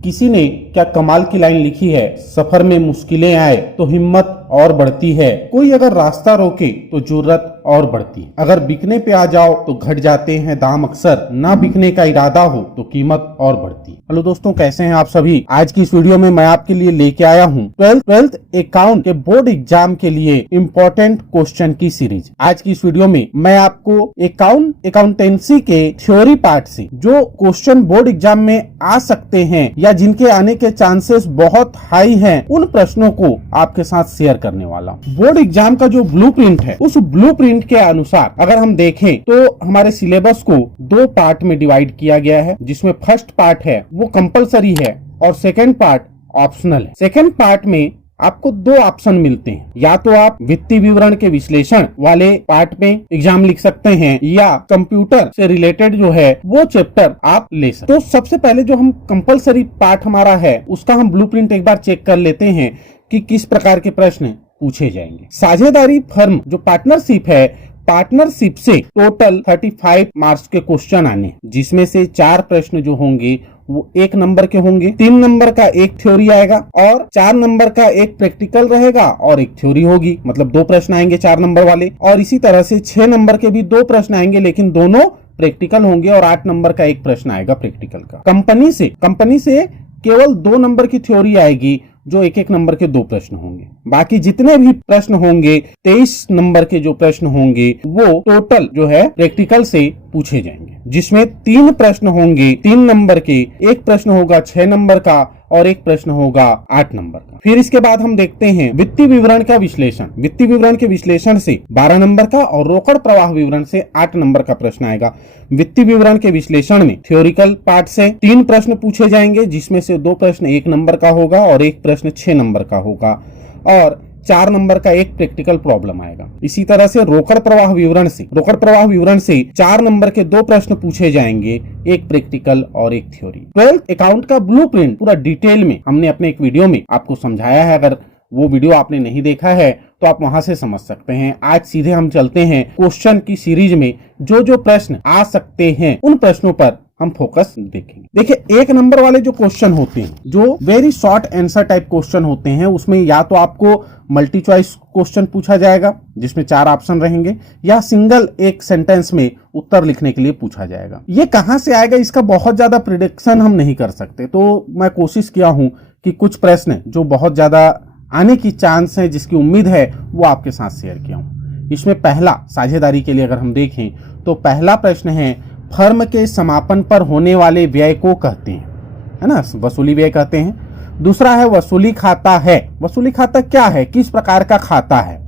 किसी ने क्या कमाल की लाइन लिखी है, सफर में मुश्किलें आए तो हिम्मत और बढ़ती है, कोई अगर रास्ता रोके तो जुर्रत और बढ़ती है, अगर बिकने पे आ जाओ तो घट जाते हैं दाम अक्सर, ना बिकने का इरादा हो तो कीमत और बढ़ती है। हेलो दोस्तों, कैसे हैं आप सभी। आज की इस वीडियो में मैं आपके लिए लेके आया हूँ 12th अकाउंट के बोर्ड एग्जाम के लिए इम्पोर्टेंट क्वेश्चन की सीरीज। आज की इस वीडियो में मैं आपको अकाउंटेंसी के थ्योरी पार्ट से जो क्वेश्चन बोर्ड एग्जाम में आ सकते हैं या जिनके आने के चांसेस बहुत हाई हैं, उन प्रश्नों को आपके साथ शेयर करने वाला हूँ। बोर्ड एग्जाम का जो ब्लूप्रिंट है, उस ब्लूप्रिंट के अनुसार अगर हम देखें तो हमारे सिलेबस को 2 पार्ट में डिवाइड किया गया है, जिसमें फर्स्ट पार्ट है वो कंपलसरी है और सेकेंड पार्ट ऑप्शनल है। सेकेंड पार्ट में आपको 2 ऑप्शन मिलते हैं, या तो आप वित्तीय विवरण के विश्लेषण वाले पार्ट में एग्जाम लिख सकते हैं या कंप्यूटर से रिलेटेड जो है वो चैप्टर आप ले सकते। तो सबसे पहले जो हम कंपलसरी पार्ट हमारा है उसका हम ब्लूप्रिंट एक बार चेक कर लेते हैं कि किस प्रकार के प्रश्न पूछे जाएंगे। साझेदारी फर्म जो पार्टनरशिप है, पार्टनरशिप से टोटल 35 मार्क्स के क्वेश्चन आने, जिसमें से 4 प्रश्न जो होंगे वो 1 नंबर के होंगे, 3 नंबर का एक थ्योरी आएगा और 4 नंबर का एक प्रैक्टिकल रहेगा और एक थ्योरी होगी, मतलब 2 प्रश्न आएंगे 4 नंबर वाले। और इसी तरह से 6 नंबर के भी 2 प्रश्न आएंगे, लेकिन दोनों प्रैक्टिकल होंगे और 8 नंबर का एक प्रश्न आएगा प्रैक्टिकल का। कंपनी से केवल 2 नंबर की थ्योरी आएगी, जो 1-1 नंबर के 2 प्रश्न होंगे। बाकी जितने भी प्रश्न होंगे 23 नंबर के जो प्रश्न होंगे वो टोटल जो है प्रैक्टिकल से पूछे जाएंगे, जिसमें 3 प्रश्न होंगे 3 नंबर के, एक प्रश्न होगा 6 नंबर का और एक प्रश्न होगा 8 नंबर का। फिर इसके बाद हम देखते हैं वित्तीय विवरण का विश्लेषण। वित्तीय विवरण के विश्लेषण से 12 नंबर का और रोकड़ प्रवाह विवरण से 8 नंबर का प्रश्न आएगा। वित्तीय विवरण के विश्लेषण में थ्योरिकल पार्ट से 3 प्रश्न पूछे जाएंगे, जिसमें से 2 प्रश्न 1 नंबर का होगा और एक प्रश्न 6 नंबर का होगा और 4 नंबर का एक प्रैक्टिकल प्रॉब्लम आएगा। इसी तरह से रोकड़ प्रवाह विवरण से 4 नंबर के 2 प्रश्न पूछे जाएंगे, एक प्रैक्टिकल और एक थ्योरी। 12th अकाउंट का ब्लूप्रिंट पूरा डिटेल में हमने अपने एक वीडियो में आपको समझाया है। अगर वो वीडियो आपने नहीं देखा है तो आप वहां से समझ सकते हैं। आज सीधे हम चलते हैं क्वेश्चन की सीरीज में। जो प्रश्न आ सकते हैं उन प्रश्नों पर हम फोकस देखेंगे। देखिए, 1 नंबर वाले जो क्वेश्चन होते हैं, जो very short answer type question होते हैं, उसमें या तो आपको मल्टी चॉइस क्वेश्चन पूछा जाएगा जिसमें 4 ऑप्शन रहेंगे, या सिंगल एक सेंटेंस में उत्तर लिखने के लिए पूछा जाएगा। ये कहां से आएगा इसका बहुत ज्यादा प्रिडिक्शन हम नहीं कर सकते, तो मैं कोशिश किया हूं कि कुछ प्रश्न जो बहुत ज्यादा आने की चांस है, जिसकी उम्मीद है, वो आपके साथ शेयर किया हूं। इसमें पहला साझेदारी के लिए अगर हम देखें तो पहला प्रश्न है, फर्म के समापन पर होने वाले व्यय को कहते हैं, है ना, वसूली व्यय कहते हैं। दूसरा है वसूली खाता है। वसूली खाता क्या है, किस प्रकार का खाता है,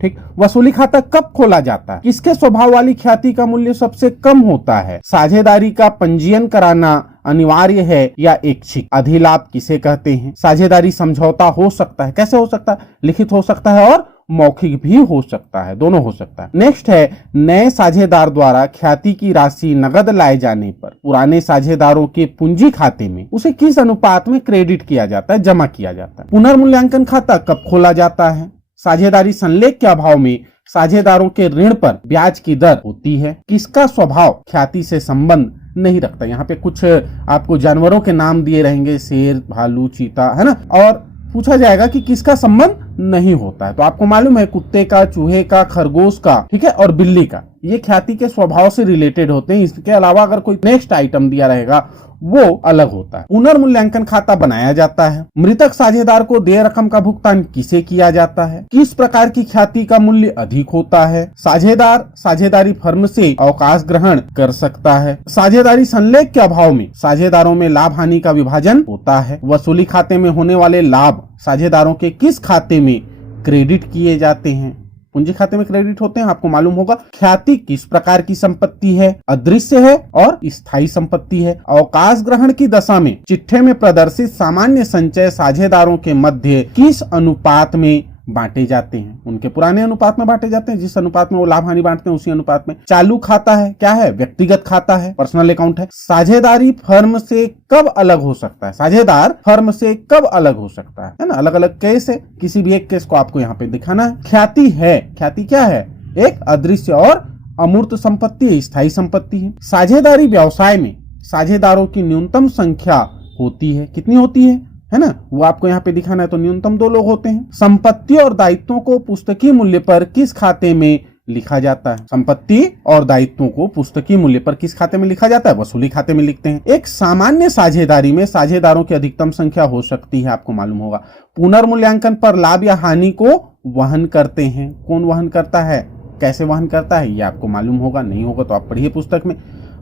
ठीक। वसूली खाता कब खोला जाता है, किसके स्वभाव वाली ख्याति का मूल्य सबसे कम होता है, साझेदारी का पंजीयन कराना अनिवार्य है या ऐच्छिक, अधिलाभ किसे कहते हैं, साझेदारी समझौता हो सकता है, कैसे हो सकता है, लिखित हो सकता है और मौखिक भी हो सकता है, दोनों हो सकता है। नेक्स्ट है, नए साझेदार द्वारा ख्याति की राशि नगद लाए जाने पर पुराने साझेदारों के पूंजी खाते में उसे किस अनुपात में क्रेडिट किया जाता है, जमा किया जाता है। पुनर्मूल्यांकन खाता कब खोला जाता है, साझेदारी संलेख के अभाव में साझेदारों के ऋण पर ब्याज की दर होती है, किसका स्वभाव ख्याति से संबंध नहीं रखता। यहाँ पे कुछ आपको जानवरों के नाम दिए रहेंगे, शेर, भालू, चीता, है ना, और पूछा जाएगा कि किसका संबंध नहीं होता है। तो आपको मालूम है कुत्ते का, चूहे का, खरगोश का, ठीक है, और बिल्ली का, ये ख्याति के स्वभाव से रिलेटेड होते हैं। इसके अलावा अगर कोई नेक्स्ट आइटम दिया रहेगा वो अलग होता है। पुनर्मूल्यांकन खाता बनाया जाता है। मृतक साझेदार को देय रकम का भुगतान किसे किया जाता है, किस प्रकार की ख्याति का मूल्य अधिक होता है, साझेदार साझेदारी फर्म से अवकाश ग्रहण कर सकता है, साझेदारी संलेख के अभाव में साझेदारों में लाभ हानि का विभाजन होता है, वसूली खाते में होने वाले लाभ साझेदारों के किस खाते में क्रेडिट किए जाते हैं, पूंजी खाते में क्रेडिट होते हैं, आपको मालूम होगा। ख्याति किस प्रकार की संपत्ति है, अदृश्य है और स्थायी संपत्ति है। अवकाश ग्रहण की दशा में चिट्ठे में प्रदर्शित सामान्य संचय साझेदारों के मध्य किस अनुपात में बांटे जाते हैं, उनके पुराने अनुपात में बांटे जाते हैं, जिस अनुपात में वो लाभ हानि बांटते हैं उसी अनुपात में। चालू खाता है, क्या है, व्यक्तिगत खाता है, पर्सनल अकाउंट है। साझेदारी फर्म से कब अलग हो सकता है, साझेदार फर्म से कब अलग हो सकता है ना, अलग अलग केस है, किसी भी एक केस को आपको यहाँ पे दिखाना है। ख्याति है, ख्याति क्या है, एक अदृश्य और अमूर्त संपत्ति है, स्थायी संपत्ति है। साझेदारी व्यवसाय में साझेदारों की न्यूनतम संख्या होती है। कितनी होती है ना, वो आपको यहाँ पे दिखाना है। तो न्यूनतम 2 लोग होते हैं। संपत्ति और दायित्वों को पुस्तकीय मूल्य पर किस खाते में लिखा जाता है? संपत्ति और दायित्वों को पुस्तकीय मूल्य पर किस खाते में लिखा जाता है? वसूली खाते में लिखते हैं। एक सामान्य साझेदारी में साझेदारों की अधिकतम संख्या हो सकती है, आपको मालूम होगा। पुनर्मूल्यांकन पर लाभ या हानि को वहन करते हैं। कौन वहन करता है, कैसे वहन करता है, ये आपको मालूम होगा। नहीं होगा तो आप पढ़िए पुस्तक में।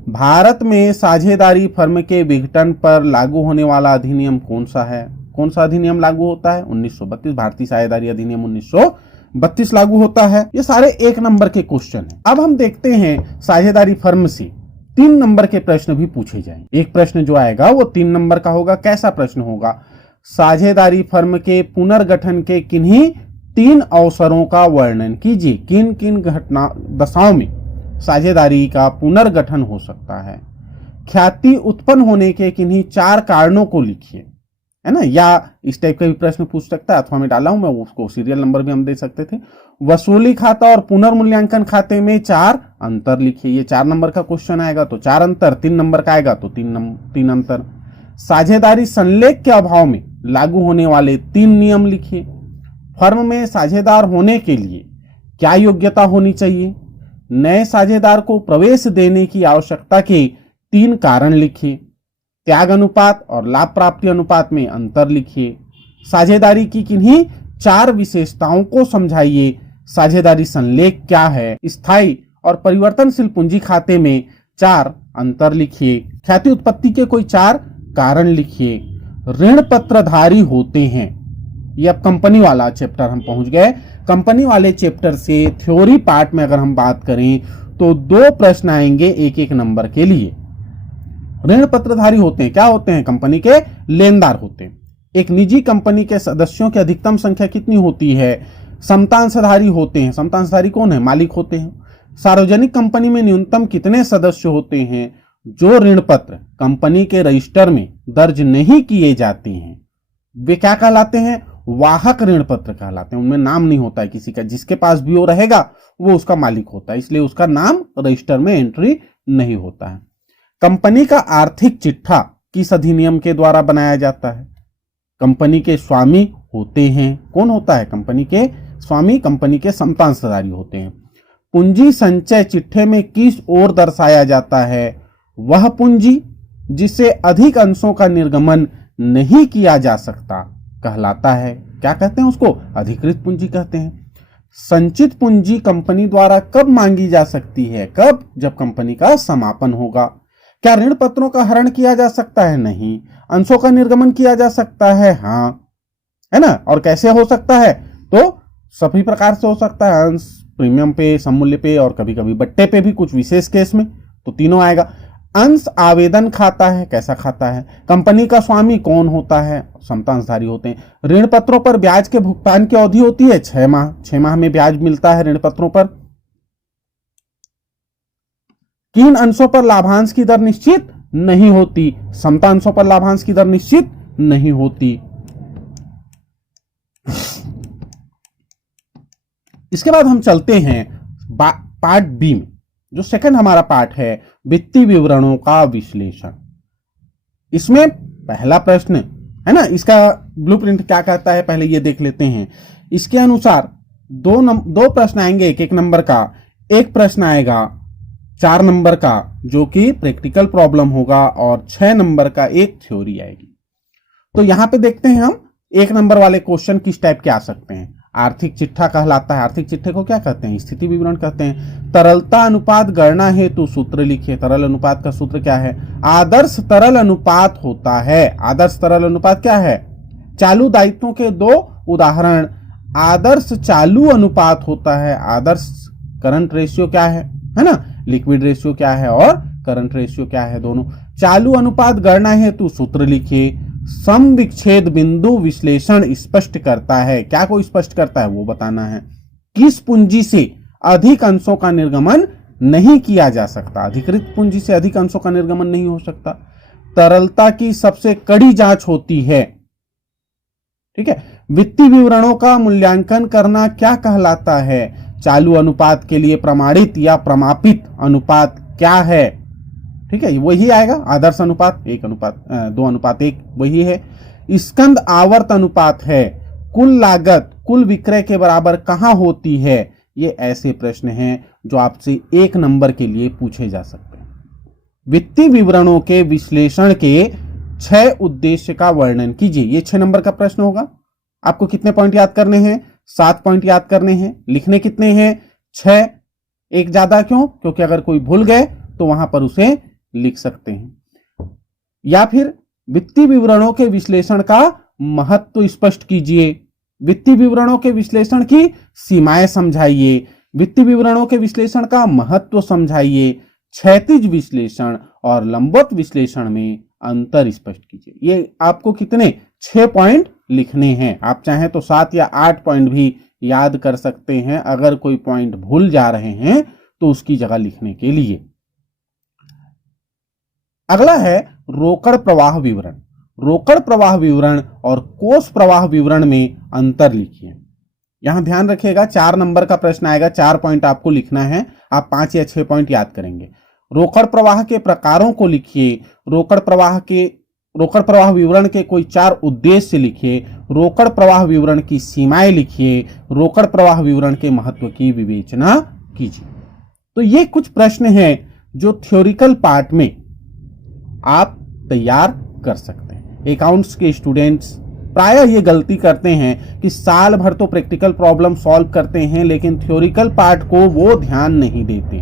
भारत में साझेदारी फर्म के विघटन पर लागू होने वाला अधिनियम कौन सा है? कौन सा अधिनियम लागू होता है? 1932 भारतीय साझेदारी अधिनियम 1932 लागू होता है। ये सारे 1 नंबर के क्वेश्चन हैं। अब हम देखते हैं साझेदारी फर्म से 3 नंबर के प्रश्न भी पूछे जाएंगे। एक प्रश्न जो आएगा वो 3 नंबर का होगा। कैसा प्रश्न होगा? साझेदारी फर्म के पुनर्गठन के किन्हीं 3 अवसरों का वर्णन कीजिए। किन किन घटना दशाओं में साझेदारी का पुनर्गठन हो सकता है? ख्याति उत्पन्न होने के किन्हीं 4 कारणों को लिखिए, है ना। या इस टाइप का भी प्रश्न पूछ सकता है, अथवा मैं डाला हूं, मैं उसको सीरियल नंबर भी हम दे सकते थे। वसूली खाता और पुनर्मूल्यांकन खाते में 4 अंतर लिखिए। ये 4 नंबर का क्वेश्चन आएगा तो 4 अंतर, 3 नंबर का आएगा तो 3 अंतर। साझेदारी संलेख के अभाव में लागू होने वाले 3 नियम लिखिए। फर्म में साझेदार होने के लिए क्या योग्यता होनी चाहिए? नए साझेदार को प्रवेश देने की आवश्यकता के 3 कारण लिखिए। त्याग अनुपात और लाभ प्राप्ति अनुपात में अंतर लिखिए। साझेदारी की किन्हीं 4 विशेषताओं को समझाइए। साझेदारी संलेख क्या है? स्थायी और परिवर्तनशील पूंजी खाते में 4 अंतर लिखिए। ख्याति उत्पत्ति के कोई 4 कारण लिखिए। ऋण पत्रधारी होते हैं। ये अब कंपनी वाला चैप्टर हम पहुंच गए। कंपनी वाले चैप्टर से थ्योरी पार्ट में अगर हम बात करें तो 2 प्रश्न आएंगे 1-1 नंबर के लिए। ऋण पत्रधारी होते हैं, क्या होते हैं? कंपनी के लेनदार होते हैं। एक निजी कंपनी के सदस्यों की अधिकतम संख्या कितनी होती है? समतांशधारी होते हैं। समतांशधारी कौन है? मालिक होते हैं। सार्वजनिक कंपनी में न्यूनतम कितने सदस्य होते हैं? जो ऋण पत्र कंपनी के रजिस्टर में दर्ज नहीं किए जाते हैं वे क्या कहलाते हैं? वाहक ऋण पत्र कहलाते हैं। उनमें नाम नहीं होता है किसी का। जिसके पास भी वो रहेगा वो उसका मालिक होता है, इसलिए उसका नाम रजिस्टर में एंट्री नहीं होता है। कंपनी का आर्थिक चिट्ठा किस अधिनियम के द्वारा बनाया जाता है? कंपनी के स्वामी होते हैं। कौन होता है? कंपनी के स्वामी कंपनी के समतांशधारी होते हैं। पूंजी संचय चिट्ठे में किस ओर दर्शाया जाता है? वह पूंजी जिसे अधिक अंशों का निर्गमन नहीं किया जा सकता कहलाता है। क्या कहते हैं उसको? अधिकृत पूंजी कहते हैं। संचित पूंजी कंपनी द्वारा कब मांगी जा सकती है? कब? जब कंपनी का समापन होगा। क्या ऋण पत्रों का हरण किया जा सकता है? नहीं। अंशों का निर्गमन किया जा सकता है? हाँ, है ना। और कैसे हो सकता है? तो सभी प्रकार से हो सकता है। अंश, प्रीमियम पे, सममूल्य पे और कभी कभी बट्टे पे भी, कुछ विशेष केस में तो तीनों आएगा। अंश आवेदन खाता है। कैसा खाता है? कंपनी का स्वामी कौन होता है? समतांशधारी होते हैं। ऋण पत्रों पर ब्याज के भुगतान की अवधि होती है 6 माह। 6 माह में ब्याज मिलता है ऋण पत्रों पर। किन अंशों पर लाभांश की दर निश्चित नहीं होती? समता अंशों पर लाभांश की दर निश्चित नहीं होती। इसके बाद हम चलते हैं पार्ट बी में। जो सेकंड हमारा पार्ट है वित्तीय विवरणों का विश्लेषण। इसमें पहला प्रश्न है ना, इसका ब्लूप्रिंट क्या कहता है पहले ये देख लेते हैं। इसके अनुसार 2 प्रश्न आएंगे 1-1 नंबर का। एक प्रश्न आएगा 4 नंबर का जो कि प्रैक्टिकल प्रॉब्लम होगा और 6 नंबर का एक थ्योरी आएगी। तो यहां पे देखते हैं हम 1 नंबर वाले क्वेश्चन किस टाइप के आ सकते हैं। आर्थिक चिट्ठा कहलाता है। आर्थिक चिट्ठे को क्या कहते हैं? स्थिति विवरण कहते हैं। तरलता अनुपात गणना हेतु सूत्र लिखिए। तरल अनुपात का सूत्र क्या है? आदर्श तरल अनुपात होता है। आदर्श तरल अनुपात क्या है? चालू दायित्वों के 2 उदाहरण। आदर्श चालू अनुपात होता है। आदर्श करंट रेशियो क्या है ना, लिक्विड रेशियो क्या है और करंट रेशियो क्या है, दोनों। चालू अनुपात गणना हेतु सूत्र लिखिए। सम विच्छेद बिंदु विश्लेषण स्पष्ट करता है। क्या को स्पष्ट करता है वो बताना है। किस पूंजी से अधिक अंशों का निर्गमन नहीं किया जा सकता? अधिकृत पूंजी से अधिक अंशों का निर्गमन नहीं हो सकता। तरलता की सबसे कड़ी जांच होती है। ठीक है। वित्तीय विवरणों का मूल्यांकन करना क्या कहलाता है? चालू अनुपात के लिए प्रमाणित या प्रमापित अनुपात क्या है? ठीक है, वही आएगा। आदर्श अनुपात 2:1 वही है। स्कंद आवर्त अनुपात है, कुल लागत कुल विक्रय के बराबर कहां होती है? ये ऐसे प्रश्न हैं जो आपसे 1 नंबर के लिए पूछे जा सकते हैं। वित्तीय विवरणों के विश्लेषण के 6 उद्देश्य का वर्णन कीजिए। ये 6 नंबर का प्रश्न होगा। आपको कितने पॉइंट याद करने हैं? 7 पॉइंट याद करने हैं। लिखने कितने हैं? 6। एक ज्यादा क्यों? क्योंकि अगर कोई भूल गए तो वहां पर उसे लिख सकते हैं। या फिर वित्तीय विवरणों के विश्लेषण का महत्व स्पष्ट कीजिए, वित्तीय विवरणों के विश्लेषण की सीमाएं समझाइए, वित्तीय विवरणों के विश्लेषण का महत्व समझाइए, क्षैतिज विश्लेषण और लंबवत विश्लेषण में अंतर स्पष्ट कीजिए। ये आपको कितने? 6 पॉइंट लिखने हैं। आप चाहें तो 7 या 8 पॉइंट भी याद कर सकते हैं। अगर कोई पॉइंट भूल जा रहे हैं तो उसकी जगह लिखने के लिए। अगला है रोकड़ प्रवाह विवरण। रोकड़ प्रवाह विवरण और कोष प्रवाह विवरण में अंतर लिखिए। यहां ध्यान रखिएगा 4 नंबर का प्रश्न आएगा, 4 पॉइंट आपको लिखना है। आप 5 या 6 पॉइंट याद करेंगे। रोकड़ प्रवाह के प्रकारों को लिखिए, रोकड़ प्रवाह विवरण के कोई 4 उद्देश्य लिखिए, रोकड़ प्रवाह विवरण की सीमाएं लिखिए, रोकड़ प्रवाह विवरण के महत्व की विवेचना कीजिए। तो ये कुछ प्रश्न हैं जो थ्योरिकल पार्ट में आप तैयार कर सकते हैं। अकाउंट्स के स्टूडेंट्स प्रायः ये गलती करते हैं कि साल भर तो प्रैक्टिकल प्रॉब्लम सॉल्व करते हैं लेकिन थ्योरिकल पार्ट को वो ध्यान नहीं देते,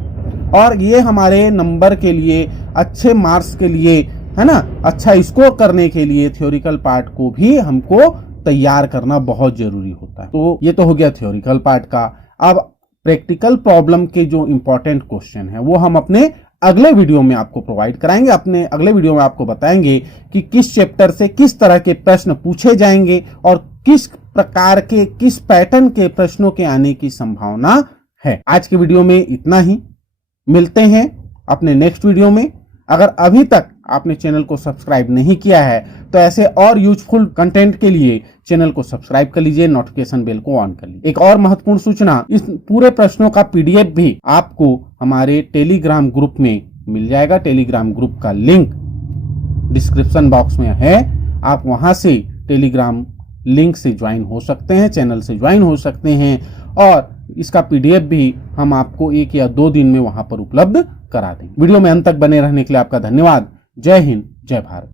और ये हमारे नंबर के लिए, अच्छे मार्क्स के लिए, है ना, अच्छा स्कोर करने के लिए थ्योरिकल पार्ट को भी हमको तैयार करना बहुत जरूरी होता है। तो ये तो हो गया थ्योरिकल पार्ट का। अब प्रैक्टिकल प्रॉब्लम के जो इंपॉर्टेंट क्वेश्चन है वो हम अपने अगले वीडियो में आपको प्रोवाइड कराएंगे। अपने अगले वीडियो में आपको बताएंगे कि किस चैप्टर से किस तरह के प्रश्न पूछे जाएंगे और किस प्रकार के, किस पैटर्न के प्रश्नों के आने की संभावना है। आज के वीडियो में इतना ही। मिलते हैं अपने नेक्स्ट वीडियो में। अगर अभी तक आपने चैनल को सब्सक्राइब नहीं किया है तो ऐसे और यूजफुल कंटेंट के लिए चैनल को सब्सक्राइब कर लीजिए, नोटिफिकेशन बेल को ऑन कर लीजिए। एक और महत्वपूर्ण सूचना, इस पूरे प्रश्नों का पीडीएफ भी आपको हमारे टेलीग्राम ग्रुप में मिल जाएगा। टेलीग्राम ग्रुप का लिंक डिस्क्रिप्शन बॉक्स में है। आप वहां से टेलीग्राम लिंक से ज्वाइन हो सकते हैं, चैनल से ज्वाइन हो सकते हैं, और इसका पीडीएफ भी हम आपको 1 या 2 दिन में वहां पर उपलब्ध करा देंगे। वीडियो में अंत तक बने रहने के लिए आपका धन्यवाद। जय हिंद, जय भारत।